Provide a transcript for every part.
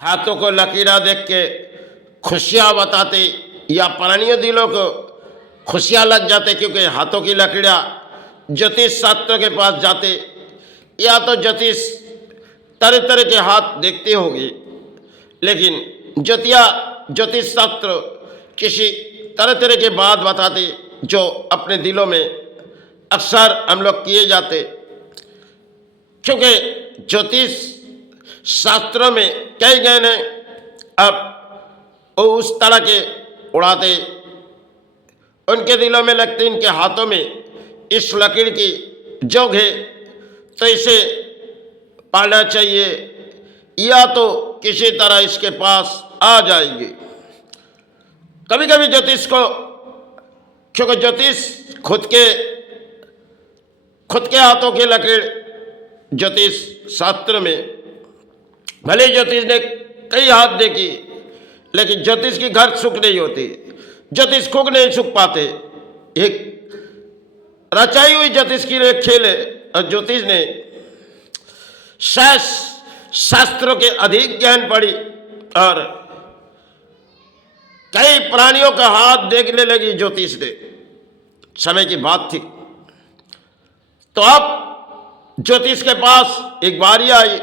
हाथों को लकीरा देख के खुशियाँ बताते या प्राणियों दिलों को खुशियाँ लग जाते, क्योंकि हाथों की लकीड़ा ज्योतिष शास्त्र के पास जाते या तो ज्योतिष तरह तरह के हाथ देखते होगी, लेकिन ज्योतिष शास्त्र किसी तरह तरह के बात बताते जो अपने दिलों में अक्सर हम लोग किए जाते, क्योंकि ज्योतिष शास्त्रों में कई ज्ञान हैं। अब वो उस तरह के उड़ाते, उनके दिलों में लगते इनके हाथों में इस लकीर की जोग है तो इसे पाना चाहिए या तो किसी तरह इसके पास आ जाएगी। कभी कभी ज्योतिष को, क्योंकि ज्योतिष खुद के हाथों की लकीर ज्योतिष शास्त्र में, भले ज्योतिष ने कई हाथ देखी लेकिन ज्योतिष की घर सुख नहीं होती, ज्योतिष खुद नहीं सुख पाते। एक रचाई हुई ज्योतिष की एक खेल है और ज्योतिष ने शास्त्रों के अधिक ज्ञान पड़ी और कई प्राणियों का हाथ देखने लगी ज्योतिष ने। समय की बात थी तो अब ज्योतिष के पास एक बारी आई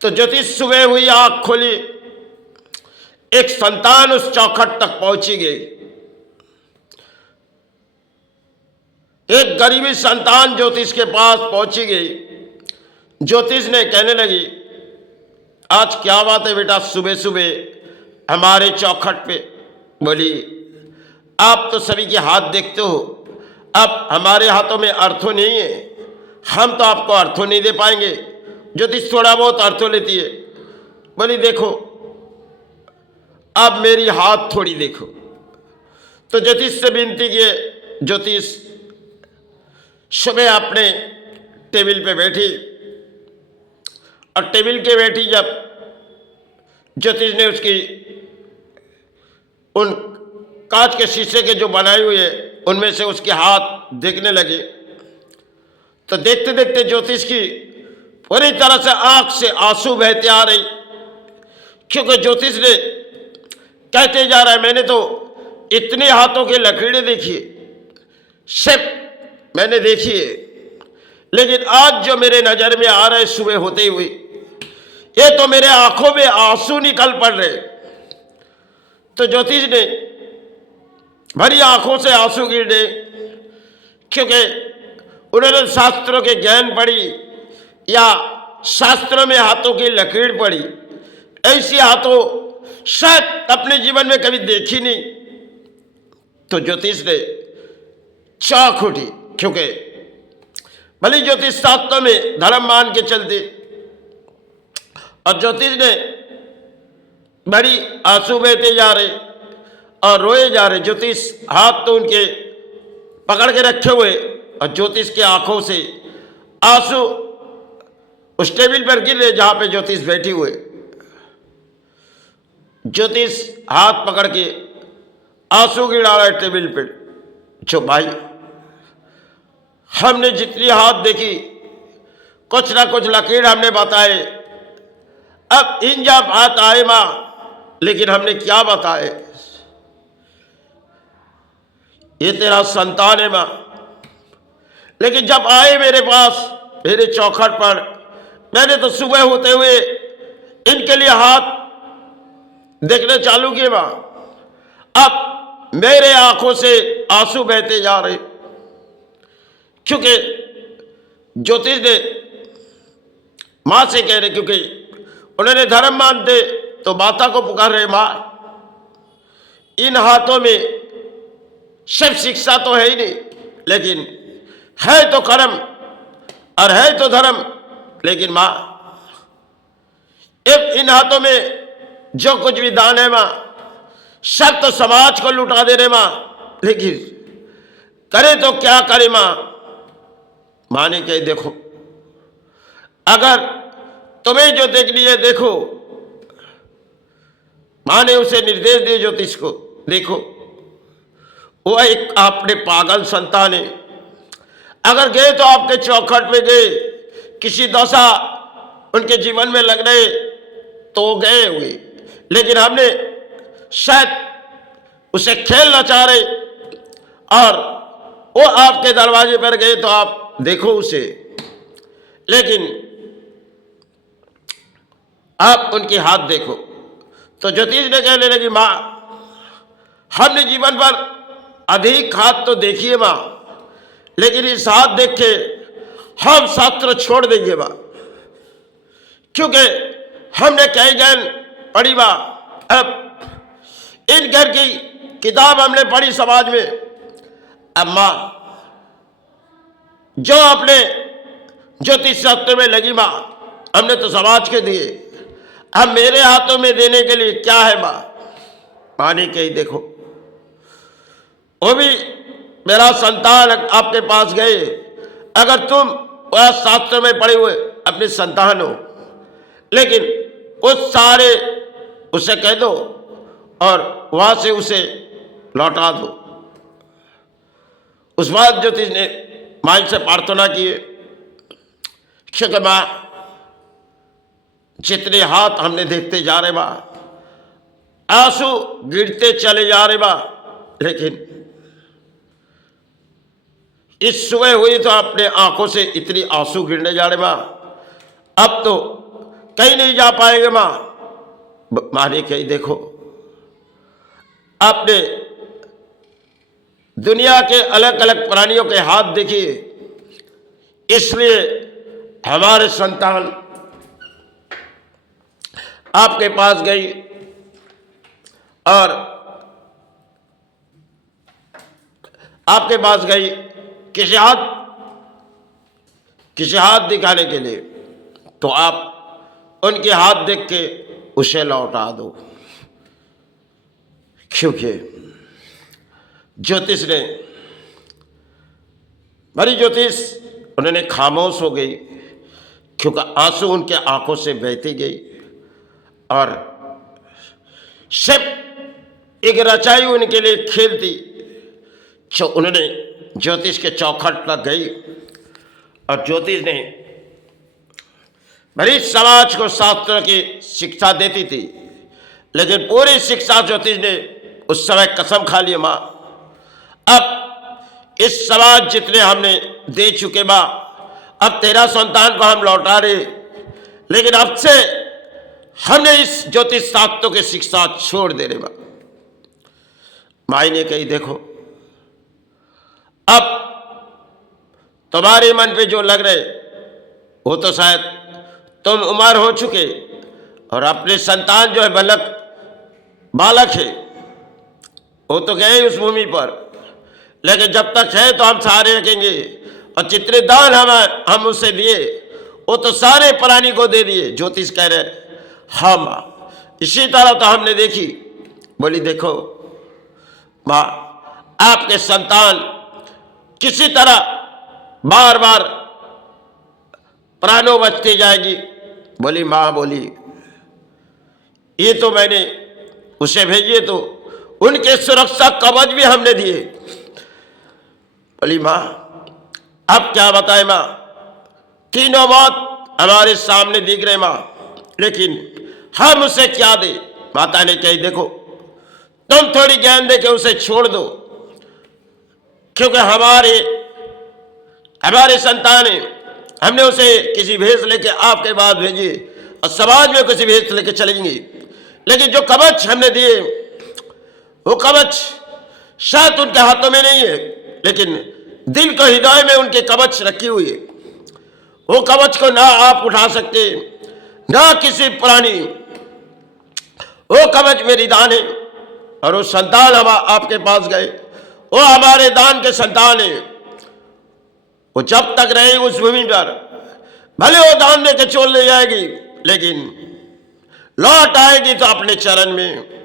तो ज्योतिष सुबह हुई, आंख खोली, एक संतान उस चौखट तक पहुंची गई। एक गरीबी संतान ज्योतिष के पास पहुंची गई। ज्योतिष ने कहने लगी, आज क्या बात है बेटा, सुबह सुबह हमारे चौखट पे। बोली, आप तो सभी के हाथ देखते हो, अब हमारे हाथों में अर्थों नहीं है, हम तो आपको अर्थों नहीं दे पाएंगे। ज्योतिष थोड़ा बहुत अर्थों लेती है। बोली, देखो अब मेरी हाथ थोड़ी देखो। तो ज्योतिष से विनती किए। ज्योतिष सुबह अपने टेबल पे बैठी और टेबल के बैठी जब ज्योतिष ने उसकी उन कांच के शीशे के जो बनाए हुए उनमें से उसके हाथ देखने लगे तो देखते देखते ज्योतिष की पूरी तरह से आंख से आंसू बहते आ रही, क्योंकि ज्योतिष ने कहते जा रहा है, मैंने तो इतने हाथों के लकीरें देखी, सिर्फ मैंने देखी है, लेकिन आज जो मेरे नजर में आ रहे सुबह होते हुए, ये तो मेरे आंखों में आंसू निकल पड़ रहे। तो ज्योतिष ने भरी आंखों से आंसू गिरे, क्योंकि उन्होंने शास्त्रों के ज्ञान पढ़ी या शास्त्रों में हाथों की लकीर पड़ी, ऐसी हाथों शायद अपने जीवन में कभी देखी नहीं। तो ज्योतिष ने चौंक उठी, क्योंकि भले ज्योतिष शास्त्रों में धर्म मान के चलते और ज्योतिष ने बड़ी आंसू बहते जा रहे और रोए जा रहे। ज्योतिष हाथ तो उनके पकड़ के रखे हुए और ज्योतिष के आंखों से आंसू उस टेबल पर गिर रहे जहां पे ज्योतिष बैठी हुए। ज्योतिष हाथ पकड़ के आंसू गिरा रहा है टेबल पर। जो भाई, हमने जितनी हाथ देखी कुछ ना कुछ लकीर हमने बताए, अब इन जब हाथ आए मां, लेकिन हमने क्या बताए, ये तेरा संतान है मां। लेकिन जब आए मेरे पास, मेरे चौखट पर, मैंने तो सुबह होते हुए इनके लिए हाथ देखने चालू किए मां, अब मेरे आंखों से आंसू बहते जा रहे, क्योंकि ज्योतिष ने मां से कह रहे, क्योंकि उन्होंने धर्म मानते तो माता को पुकार रहे, मां इन हाथों में सिर्फ शिक्षा तो है ही नहीं, लेकिन है तो कर्म और है तो धर्म। लेकिन मां, इन हाथों में जो कुछ भी दान है मां, सब तो समाज को लुटा दे रहे मां, लेकिन करे तो क्या करे मां। मां ने कही, देखो अगर तुम्हें जो देखनी है देखो। मां ने उसे निर्देश दिए ज्योतिष को, देखो वो एक आपने पागल संतान है, अगर गए तो आपके चौखट में गए, किसी दशा उनके जीवन में लग रहे तो गए हुए, लेकिन हमने शायद उसे खेलना चाह रहे और वो आपके दरवाजे पर गए तो आप देखो उसे, लेकिन आप उनके हाथ देखो। तो ज्योतिष ने कहने लगी, माँ हमने जीवन पर अधिक हाथ तो देखिए माँ, लेकिन इस हाथ देख के हम शास्त्र छोड़ देंगे माँ, क्योंकि हमने कई ज्ञान पढ़ी माँ। अब इन घर की किताब हमने पढ़ी समाज में। अब माँ जो अपने ज्योतिष शास्त्र में लगी माँ, हमने तो समाज के दिए, अब मेरे हाथों में देने के लिए क्या है माँ? माँ ने कही, देखो वो भी मेरा संतान आपके पास गए, अगर तुम वह शास्त्र में पढ़े हुए अपने संतान हो, लेकिन उस सारे उसे कह दो और वहां से उसे लौटा दो। उस बात ज्योतिष ने माई से प्रार्थना की, क्योंकि माँ जितने हाथ हमने देखते जा रहे माँ, आंसू गिरते चले जा रहे माँ, लेकिन इस सुबह हुई तो अपने आंखों से इतनी आंसू गिरने जा रहे माँ, अब तो कहीं नहीं जा पाएंगे माँ। माँ ने कही, देखो आपने दुनिया के अलग अलग प्राणियों के हाथ देखिए, इसलिए हमारे संतान आपके पास गई और आपके पास गई किसी हाथ दिखाने के लिए, तो आप उनके हाथ देख के उसे लौटा दो। क्योंकि ज्योतिष ने भरी ज्योतिष उन्होंने खामोश हो गई, क्योंकि आंसू उनके आंखों से बहती गई और सिर्फ एक रचाई उनके लिए खेलती। जो उन्होंने ज्योतिष के चौखट तक गई और ज्योतिष ने भरी समाज को शास्त्र की शिक्षा देती थी, लेकिन पूरी शिक्षा ज्योतिष ने उस समय कसम खा ली, माँ अब इस समाज जितने हमने दे चुके माँ, अब तेरा संतान को हम लौटा रहे, लेकिन अब से हमने इस ज्योतिष शास्त्रों की शिक्षा छोड़ दे रहे माँ। माई ने कही, देखो अब तुम्हारे मन पे जो लग रहे वो तो शायद तुम उम्र हो चुके और अपने संतान जो है बालक है, वो तो गए उस भूमि पर, लेकिन जब तक है तो हम सारे रखेंगे और जितने दान हम उसे दिए वो तो सारे प्राणी को दे दिए। ज्योतिष कह रहे हम इसी तरह तो हमने देखी। बोली, देखो माँ आपके संतान किसी तरह बार बार प्राणों बचती जाएगी। बोली माँ, बोली ये तो मैंने उसे भेजिए तो उनके सुरक्षा कवच भी हमने दिए। बोली माँ अब क्या बताए माँ, तीनों मौत हमारे सामने दिख रहे माँ, लेकिन हम उसे क्या दे। माता ने कही, देखो तुम थोड़ी ज्ञान दे के उसे छोड़ दो, क्योंकि हमारे संतान है, हमने उसे किसी भेष लेके आपके पास भेजिए और समाज में किसी भेष लेके चलेंगे, लेकिन जो कवच हमने दिए वो कवच शायद उनके हाथों में नहीं है, लेकिन दिल को हृदय में उनके कवच रखी हुई है। वो कवच को ना आप उठा सकते ना किसी प्राणी, वो कवच मेरी दान है और वो संतान हम आपके पास गए, वो हमारे दान के संतान है। वो जब तक रहे उस भूमि पर, भले वो दान दे के चोल ले जाएगी, लेकिन लौट आएगी तो अपने चरण में।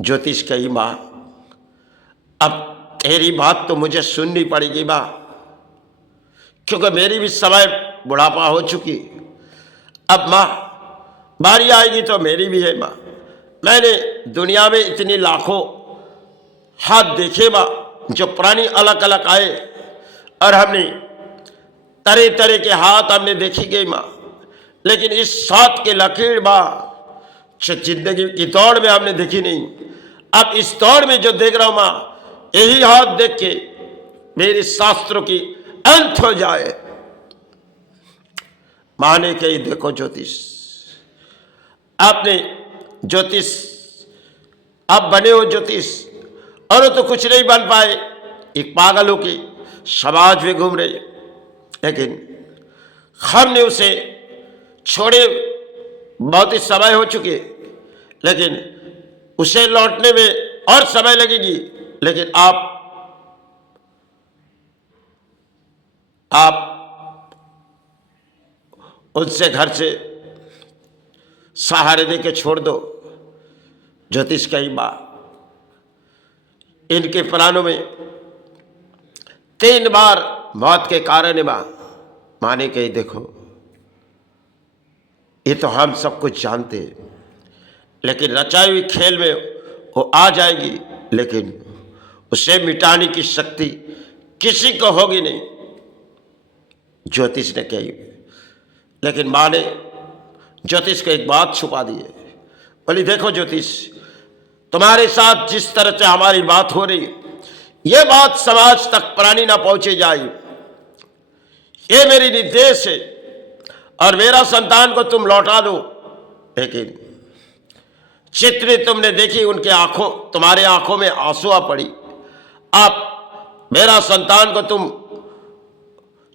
ज्योतिष कही, माँ अब तेरी बात तो मुझे सुननी पड़ेगी माँ, क्योंकि मेरी भी समय बुढ़ापा हो चुकी। अब माँ बारी आएगी तो मेरी भी है माँ। मैंने दुनिया में इतनी लाखों हाथ देखे माँ, जो प्राणी अलग अलग आए और हमने तरह तरह के हाथ हमने देखी गई माँ, लेकिन इस साथ के लकीर माँ जिंदगी की दौड़ में हमने देखी नहीं। अब इस दौड़ में जो देख रहा हूं माँ, यही हाथ देख के मेरे शास्त्रों की अंत हो जाए। माँ ने कही देखो ज्योतिष, आपने ज्योतिष आप बने हो ज्योतिष, और तो कुछ नहीं बन पाए, एक पागलों की समाज में घूम रही, लेकिन हमने उसे छोड़े बहुत ही समय हो चुके, लेकिन उसे लौटने में और समय लगेगी। लेकिन आप उनसे घर से सहारे दे के छोड़ दो। ज्योतिष कही माँ, इनके प्राणों में 3 बार मौत के कारण है माँ। माँ ने कही देखो, ये तो हम सब कुछ जानते हैं, लेकिन रचाई हुई खेल में वो आ जाएगी, लेकिन उसे मिटाने की शक्ति किसी को होगी नहीं, ज्योतिष ने कही। लेकिन माँ ने ज्योतिष को एक बात छुपा दी है। बोली देखो ज्योतिष, तुम्हारे साथ जिस तरह से हमारी बात हो रही, ये बात समाज तक प्राणी ना पहुंचे जाए, ये मेरी निर्देश है, और मेरा संतान को तुम लौटा दो। लेकिन चित्र तुमने देखी, उनके आंखों, तुम्हारे आंखों में आंसू आ पड़ी। आप मेरा संतान को तुम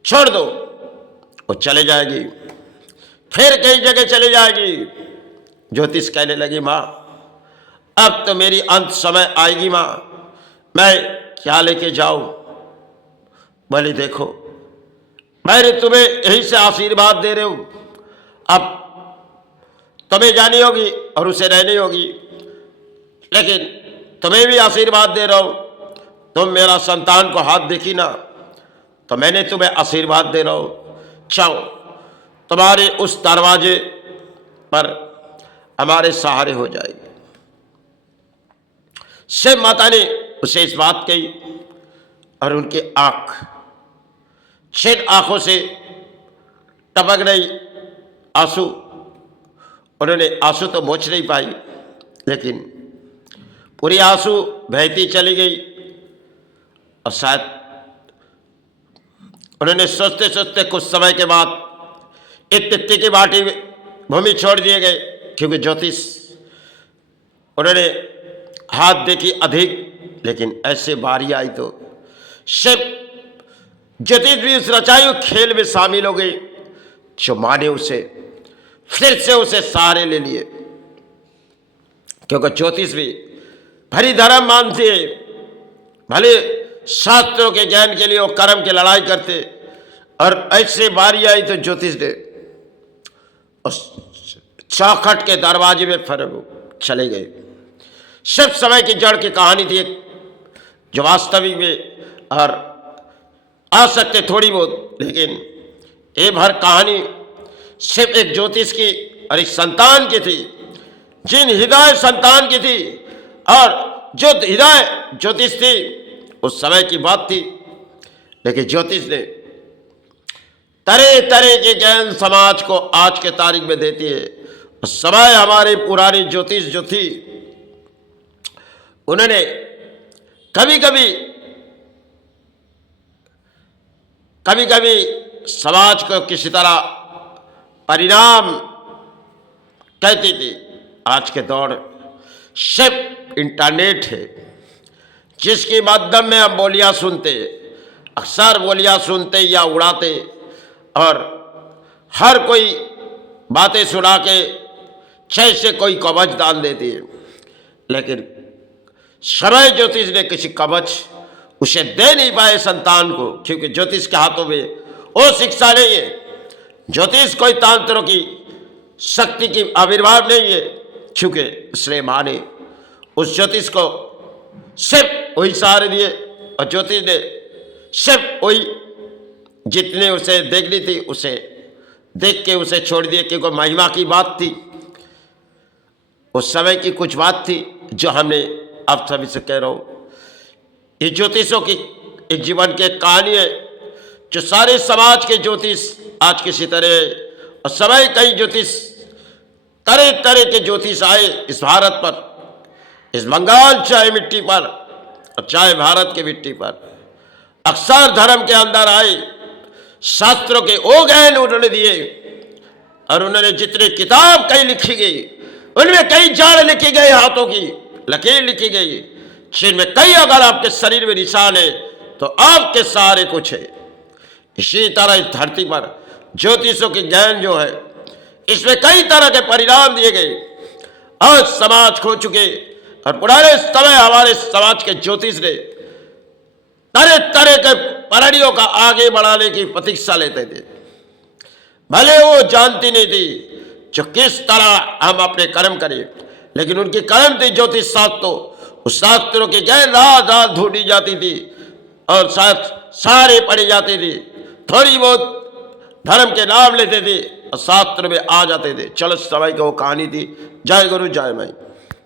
छोड़ दो, वो चले जाएगी, फिर कई जगह चले जाएगी। ज्योतिष कहने लगी माँ, अब तो मेरी अंत समय आएगी माँ, मैं क्या लेके जाऊं? बोली देखो, मैंने तुम्हें यही से आशीर्वाद दे रहे हूं, अब तुम्हें जानी होगी और उसे रहनी होगी, लेकिन तुम्हें भी आशीर्वाद दे रहा हूं। तुम मेरा संतान को हाथ देखी ना, तो मैंने तुम्हें आशीर्वाद दे रहा हूं, जाओ तुम्हारे उस दरवाजे पर हमारे सहारे हो जाएगी। शिव माता ने उसे इस बात कही, और उनकी आंख, 6 आंखों से टपक रही आंसू। उन्होंने आंसू तो मोच नहीं पाई, लेकिन पूरी आंसू बहती चली गई। और शायद उन्होंने सोचते सोचते कुछ समय के बाद एक तित्ती की बाटी भूमि छोड़ दिए गए, क्योंकि ज्योतिष उन्होंने हाथ देखी अधिक, लेकिन ऐसे बारी आई तो शिव ज्योतिष भी उस रचायु खेल में शामिल हो गई। जो माँ ने उसे फिर से उसे सहारे ले लिए, क्योंकि ज्योतिष भी भरी धर्म मानते, भले शास्त्रों के ज्ञान के लिए वो कर्म की लड़ाई करते, और ऐसे बारी आई तो ज्योतिष ने उस चौखट के दरवाजे में फिर चले गए। सब समय की जड़ की कहानी थी एक, जो वास्तविक में और आ सकते थोड़ी बहुत, लेकिन ये भर कहानी सिर्फ एक ज्योतिष की और एक संतान की थी, जिन हृदय संतान की थी, और जो हृदय ज्योतिष थी उस समय की बात थी। लेकिन ज्योतिष ने तरह तरह के ज्ञान समाज को आज के तारीख में देती है। उस समय हमारे पुरानी ज्योतिष जो थी, उन्होंने कभी कभी समाज को किसी तरह परिणाम कहती थी। आज के दौर सिर्फ इंटरनेट है, जिसके माध्यम में हम बोलियां सुनते, अक्सर बोलियां सुनते या उड़ाते, और हर कोई बातें सुना के जैसे कोई कवच डाल देती है। लेकिन समय ज्योतिष ने किसी कवच उसे दे नहीं पाए संतान को, क्योंकि ज्योतिष के हाथों में वो शिक्षा नहीं है। ज्योतिष कोई तंत्रों की शक्ति की आविर्भाव नहीं है, क्योंकि उसने माँ ने उस ज्योतिष को सिर्फ वही सहारे दिए, और ज्योतिष ने सिर्फ वही जितने उसे देखनी थी उसे देख के उसे छोड़ दिए, क्योंकि महिमा की बात थी, उस समय की कुछ बात थी जो हमने अब सभी से कह रहा हूँ। ये ज्योतिषों की एक जीवन की कहानी है, जो सारे समाज के ज्योतिष आज किसी तरह और समय कई ज्योतिष तरह तरह के ज्योतिष आए इस भारत पर, इस बंगाल चाहे मिट्टी पर और चाहे भारत की मिट्टी पर, अक्सर धर्म के अंदर आए, शास्त्रों के ओ ज्ञान उन्होंने दिए और उन्होंने जितने किताब कई लिखी गई उनमें कई जाड़ लिखे गए, हाथों की लकीर लिखी गई, जिनमें कई अगर आपके शरीर में निशान है तो आपके सारे कुछ है। इसी तरह इस धरती पर ज्योतिषों के ज्ञान जो है इसमें कई तरह के परिणाम दिए गए। आज समाज खो चुके और पुराने समय हमारे समाज के ज्योतिष ने तरह तरह के प्राणियों का आगे बढ़ाने की प्रतीक्षा लेते थे। भले वो जानती नहीं थी जो किस तरह हम अपने कर्म करें, लेकिन उनकी कर्म थी ज्योतिष शास्त्र। उस शास्त्रों की ज्ञान रात रात ढूंढी जाती थी और सारे पढ़ी जाती थी, थोड़ी बहुत धर्म के नाम लेते थे और शास्त्र में आ जाते थे। चलो समय की वो कहानी थी। जय गुरु जय माई।